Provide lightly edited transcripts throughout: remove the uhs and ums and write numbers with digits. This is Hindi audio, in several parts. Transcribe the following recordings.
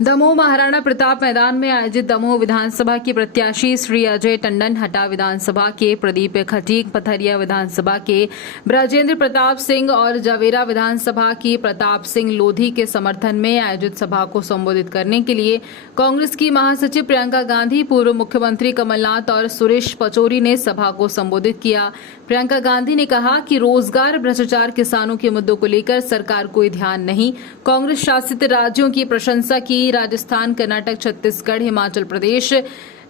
दमोह महाराणा प्रताप मैदान में आयोजित दमोह विधानसभा की प्रत्याशी श्री अजय टंडन हटा विधानसभा के प्रदीप खटीक, पथरिया विधानसभा के ब्रजेंद्र प्रताप सिंह और जावेरा विधानसभा की प्रताप सिंह लोधी के समर्थन में आयोजित सभा को संबोधित करने के लिए कांग्रेस की महासचिव प्रियंका गांधी, पूर्व मुख्यमंत्री कमलनाथ और सुरेश पचौरी ने सभा को संबोधित किया। प्रियंका गांधी ने कहा कि रोजगार, भ्रष्टाचार, किसानों के मुद्दों को लेकर सरकार कोई ध्यान नहीं। कांग्रेस शासित राज्यों की प्रशंसा की, राजस्थान, कर्नाटक, छत्तीसगढ़, हिमाचल प्रदेश,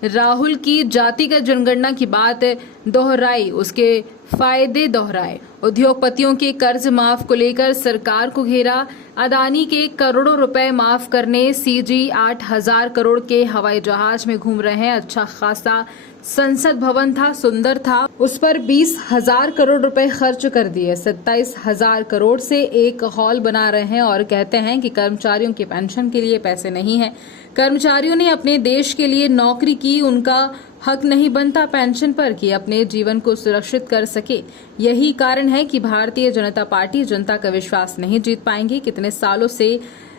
राहुल की जातिगत जनगणना की बात दोहराई, उसके फायदे दोहराए। उद्योगपतियों के कर्ज माफ को लेकर सरकार को घेरा। अदानी के करोड़ों रुपए माफ करने, सीजी 8,000 करोड़ के हवाई जहाज में घूम रहे हैं। अच्छा खासा संसद भवन था, सुंदर था, उस पर 20,000 करोड़ रुपए खर्च कर दिए। 27,000 करोड़ से एक हॉल बना रहे हैं और कहते हैं कि कर्मचारियों के पेंशन के लिए पैसे नहीं है। कर्मचारियों ने अपने देश के लिए नौकरी की, उनका हक नहीं बनता पेंशन पर कि अपने जीवन को सुरक्षित कर सके। यही कारण है कि भारतीय जनता पार्टी जनता का विश्वास नहीं जीत पाएंगी। कितने सालों से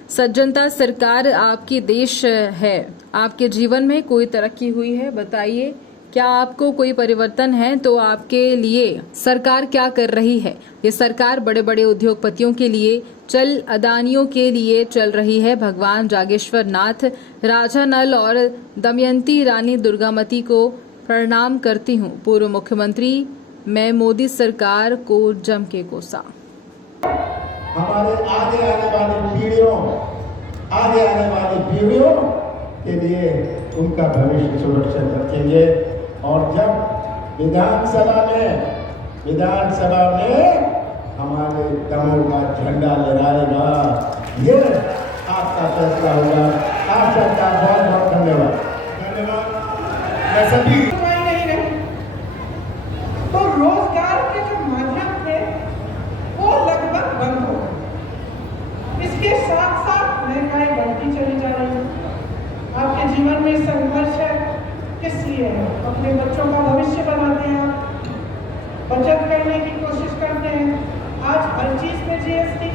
सज्जनता सरकार आपकी देश है, आपके जीवन में कोई तरक्की हुई है? बताइए, क्या आपको कोई परिवर्तन है? तो आपके लिए सरकार क्या कर रही है? ये सरकार बड़े बड़े उद्योगपतियों के लिए, चल अदानियों के लिए चल रही है। भगवान जागेश्वर नाथ, राजा नल और दमयंती रानी दुर्गामती को प्रणाम करती हूँ। पूर्व मुख्यमंत्री मैं मोदी सरकार को जम के कोसा। हमारे आगे आने वाली पीढ़ियों के लिए उनका भविष्य सुरक्षित रखेंगे। और जब विधानसभा में हमारे दमोह का झंडा लहराएगा, ये आपका फैसला होगा। आप सबका बहुत बहुत धन्यवाद। मैं सभी तो रोजगार के जो माध्यम थे वो लगभग बंद हो गए। इसके साथ साथ महंगाई बढ़ती चली जा रही है। आपके जीवन में संघर्ष है, किस लिए है? अपने बच्चों का भविष्य बनाते हैं, बचत करने की कोशिश करते हैं। आज हर चीज में जीएसटी,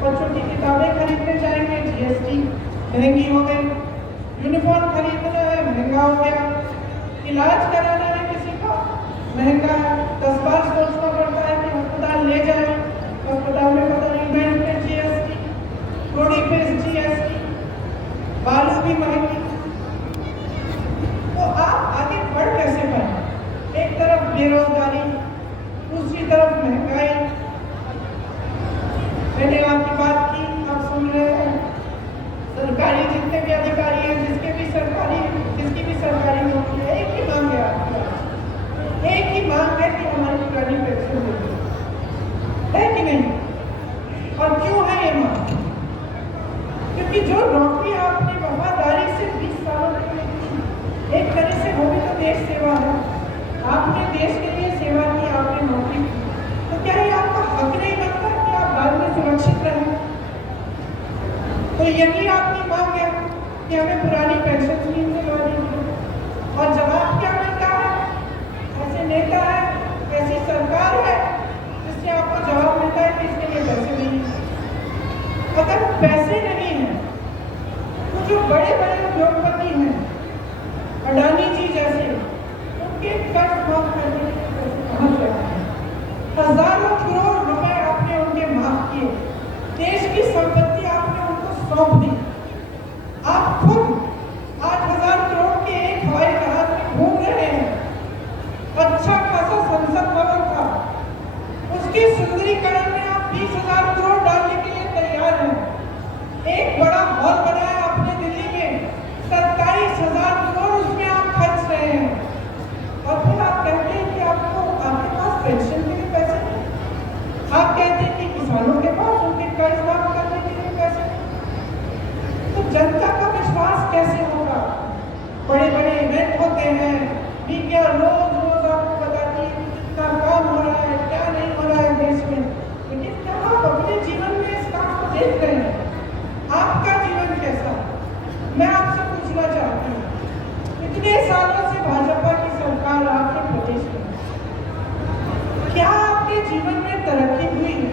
बच्चों की किताबें खरीदने जाएंगे जीएसटी महंगी हो गई, यूनिफॉर्म खरीदना है महंगा हो गया, इलाज कराना है किसी का महंगा है। 10 बार सोचना पड़ता है कि अस्पताल ले जाए, अस्पताल में पता नहीं बेड पे जीएसटी, थोड़ी पे जीएसटी, बालू भी महंगी। तो आप आगे बढ़ कैसे पाए? एक तरफ बेरोजगारी, दूसरी तरफ महंगाई। मैंने आपकी बात की, आप सुन रहे हैं। सरकारी जितने भी अधिकारी हैं, जिसकी भी सरकारी नौकरी है, एक ही मांग है आपकी, एक ही मांग है कि हमारी पुरानी पेंशन दे, है कि नहीं? और क्यों है ये मांग? क्योंकि जो नौकरी आपने वफादारी से 20 सालों तक की, एक तरह से वो भी तो देश सेवा है। आपने देश के लिए सेवा की, आपने नौकरी की, तो क्या ये आपका हक नहीं बनता कि आप बाद में सुरक्षित रहें? तो यही आपकी मांग है कि हमें पुरानी पेंशन स्कीम दिलवा दीजिए। और जवाब क्या मिलता है? ऐसे नेता है, ऐसी सरकार है जिससे आपको जवाब मिलता है कि इसके लिए पैसे नहीं है। अगर पैसे नहीं है तो जो बड़े बड़े उद्योगपति हैं, अडानी जी जैसे, उनके कर्ज माफ करने के लिए पैसे कहाँ से आए हैं? हजारों करोड़ रुपए आपने उनके माफ किए, देश की संपत्ति आपने उनको सौंप दी। आप खुद 8,000 करोड़ के एक हवाई जहाज में घूम रहे हैं। अच्छा खासा संसद भवन था, उसके सुंदरीकरण में आप 20,000 करोड़ डालने के लिए तैयार हैं। एक बड़ा हॉल बनाया आपने दिल्ली में, 27,000 करोड़ उसमें आप खर्च रहे हैं। और फिर आप कहते हैं कि आपके पास पेंशन के लिए पैसे नहीं। आप कहते हैं कि किसानों के पास उनके कर्ज माफ करने के लिए पैसे नहीं। तो जनता का विश्वास कैसे होगा? बड़े बड़े इवेंट होते हैं, मीडिया रोज रोज आपको बताती है कि कितना काम हो रहा है, क्या नहीं हो रहा है देश में, लेकिन क्या आप अपने जीवन में इस काम को देख रहे हैं? आपका जीवन कैसा? मैं आपसे पूछना चाहती हूँ, इतने सालों से भाजपा की सरकार आपके प्रदेश में, क्या आपके जीवन में तरक्की हुई है?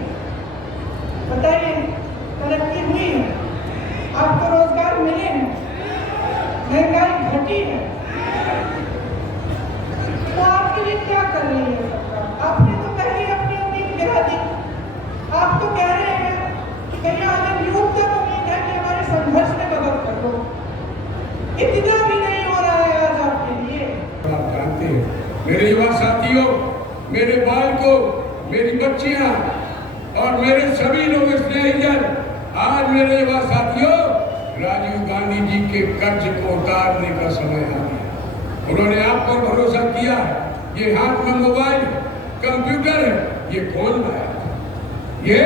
बताइए, तरक्की हुई है? आपको रोजगार मिले हैं? मेरे युवा साथियों, मेरे बालकों, मेरी बच्चियां और मेरे सभी लोग स्नेहीजन, आज मेरे युवा साथियों, राजीव गांधी जी के कर्ज को उतारने का समय आ गया। उन्होंने आप पर भरोसा किया है। ये हाथ में मोबाइल, कंप्यूटर है, ये कौन लाया? ये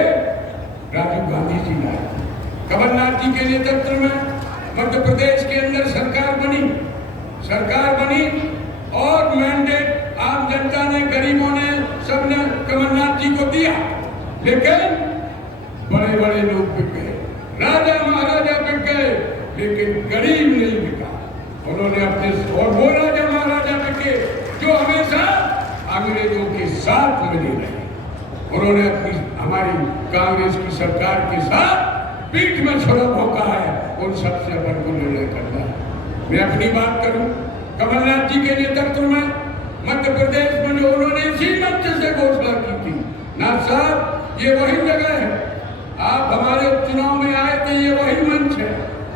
राजीव गांधी जी लाए। कमलनाथ जी के नेतृत्व में मध्य प्रदेश के अंदर सरकार बनी और मैंडेट आम जनता ने, गरीबों ने, सबने कमलनाथ जी को दिया, लेकिन बड़े बड़े लोग बिक गए, राजा महाराजा बिक गए, लेकिन गरीब नहीं बिका। उन्होंने अपने और वो राजा महाराजा बिके जो हमेशा अंग्रेजों के साथ मिले रहे। उन्होंने अपनी हमारी कांग्रेस की सरकार के साथ पीठ में छुरा भोंका है। उन सबसे अपन को निर्णय करना है। मैं अपनी बात करूं, कमलनाथ जी के नेतृत्व में मध्य प्रदेश में जो उन्होंने इसी मंच से घोषणा की थी, नाथ साहब, ये वही जगह है, आप हमारे चुनाव में आए थे, ये वही मंच है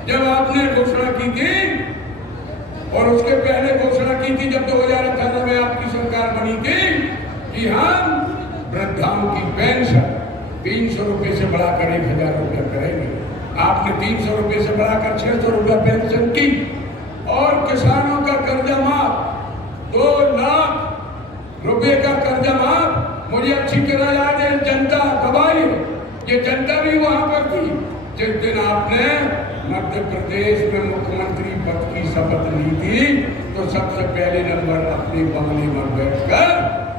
जब आपने घोषणा की थी, और उसके पहले घोषणा की थी जब 2018 में आपकी सरकार बनी थी कि हम वृद्धाओं की पेंशन 300 रुपए से बढ़ाकर 1000 रुपया करेंगे। आपने 300 रुपए से बढ़ाकर 600 रुपया पेंशन की, और किसानों का कर्जा माफ, 2 लाख रुपए का कर्जा माफ। मुझे अच्छी तरह याद है, जनता गवाही, ये जनता भी वहां पर थी जिस दिन आपने मध्य प्रदेश में मुख्यमंत्री पद की शपथ ली थी। तो सबसे पहले नंबर अपने बंगले में बैठकर